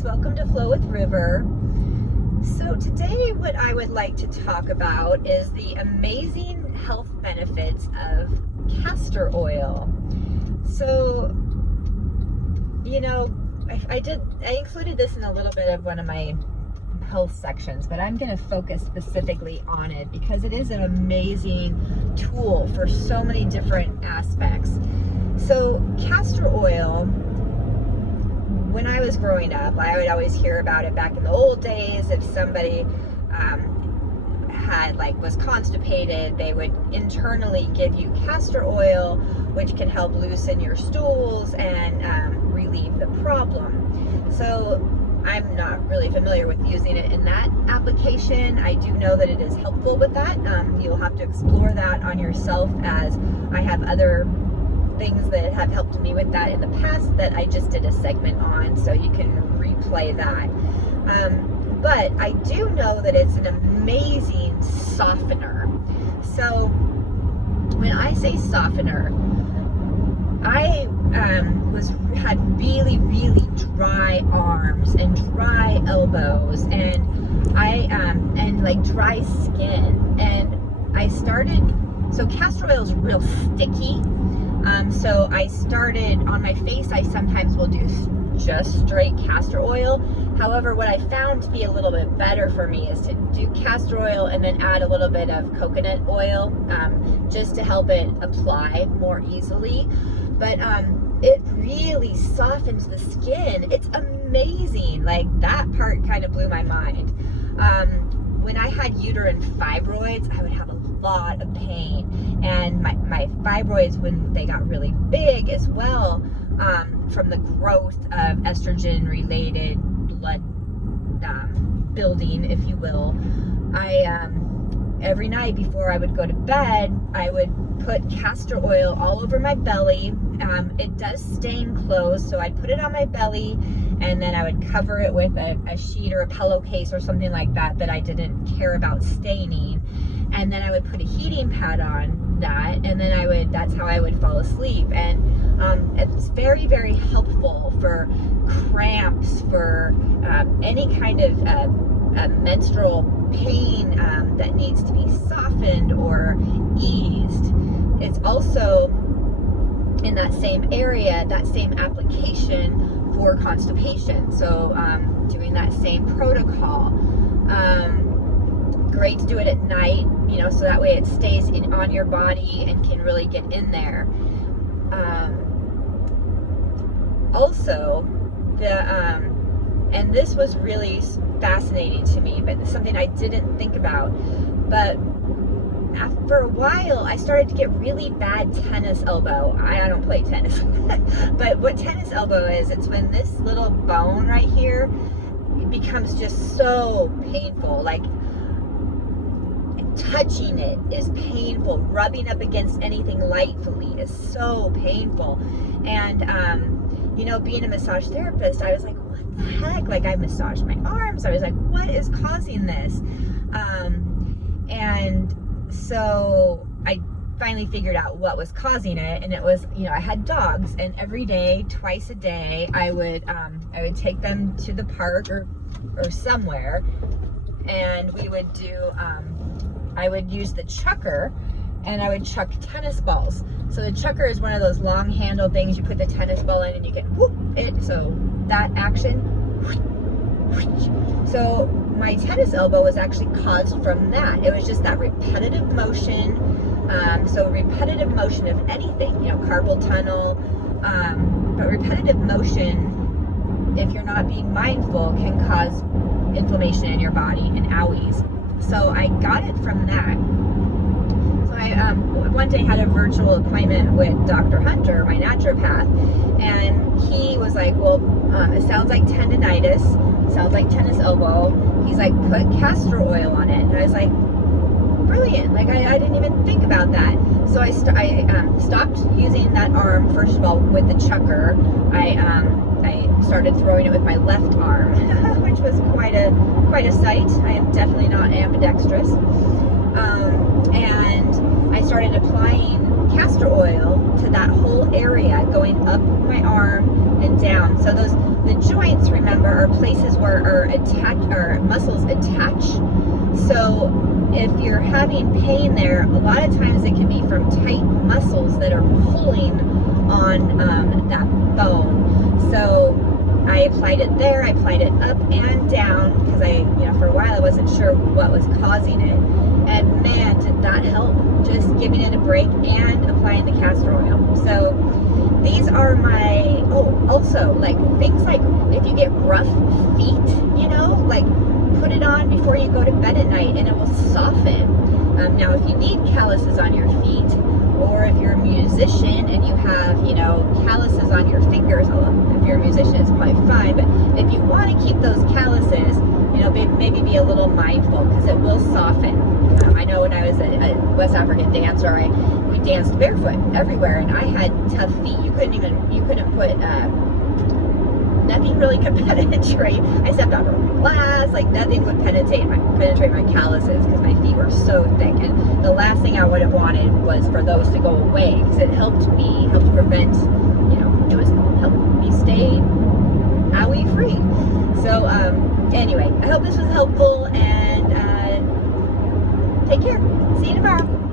friends, welcome to Flow with River. So today what I would like to talk about is the amazing health benefits of castor oil. So, you know, I included this in a little bit of one of my health sections, but I'm going to focus specifically on it because it is an amazing tool for so many different aspects. So castor oil, when I was growing up, I would always hear about it back in the old days. If somebody was constipated, they would internally give you castor oil, which can help loosen your stools and relieve the problem. So I'm not really familiar with using it in that application. I do know that it is helpful with that. You'll have to explore that on yourself, as I have other things that have helped me with that in the past that I just did a segment on, so you can replay that. But I do know that it's an amazing softener. So when I say softener, I had really dry arms and dry elbows and dry skin, and I started. So castor oil is real sticky. So I started on my face. I sometimes will do just straight castor oil. However, what I found to be a little bit better for me is to do castor oil and then add a little bit of coconut oil, just to help it apply more easily. But it really softens the skin. It's amazing. Like, that part kind of blew my mind. When I had uterine fibroids, I would have a lot of pain, and my fibroids, when they got really big as well, from the growth of estrogen related blood building, if you will, I every night before I would go to bed, I would put castor oil all over my belly. It does stain clothes, so I'd put it on my belly, and then I would cover it with a sheet or a pillowcase or something like that I didn't care about staining. And then I would put a heating pad on that, and then that's how I would fall asleep. And it's very helpful for cramps, for any kind of menstrual pain that needs to be softened or eased. It's also in that same area, that same application for constipation. So doing that same protocol. Great to do it at night, so that way it stays on your body and can really get in there. Also, and this was really fascinating to me, but something I didn't think about. But after a while, I started to get really bad tennis elbow. I don't play tennis, but what tennis elbow is, it's when this little bone right here becomes just so painful. Like, touching it is painful. Rubbing up against anything lightly is so painful. And being a massage therapist, I was like, what the heck? Like, I massaged my arms. I was like, what is causing this? And so I finally figured out what was causing it, and it was, I had dogs, and every day, twice a day, I would take them to the park or somewhere, and we would do I would use the chucker, and I would chuck tennis balls. So the chucker is one of those long handled things. You put the tennis ball in and you can whoop it. So that action. So my tennis elbow was actually caused from that. It was just that repetitive motion. So repetitive motion of anything, carpal tunnel, but repetitive motion, if you're not being mindful, can cause inflammation in your body and owies. So I got it from that. So I one day had a virtual appointment with Dr. Hunter, my naturopath, and he was like, well, it sounds like tendonitis, sounds like tennis elbow. He's like, put castor oil on it. And I was like, brilliant. Like, I didn't even think about that. So I stopped using that arm, first of all, with the chucker. I started throwing it with my left arm, which was quite a sight. I am definitely not ambidextrous. And I started applying castor oil to that whole area, going up my arm and down. So the joints, remember, are places where our muscles attach. So if you're having pain there, a lot of times it can be from tight muscles that are pulling on that bone. So I applied it there, I applied it up and down, because for a while I wasn't sure what was causing it. And man, did that help, just giving it a break and applying the castor oil. So these are my, also, like, things like if you get rough feet, like, put it on before you go to bed at night and it will soften. Now, if you need calluses on your feet, or if you're a musician and you have, calluses on your fingers, although if you're a musician, it's quite fine, but if you want to keep those calluses, maybe be a little mindful, because it will soften. I know when I was a West African dancer, we danced barefoot everywhere, and I had tough feet. You couldn't put, nothing really could penetrate. I stepped on glass, like nothing would penetrate my calluses, because my feet were so thick. And the last thing I would have wanted was for those to go away, because it helped prevent, it was helped me stay owie free. So anyway, I hope this was helpful, and take care. See you tomorrow.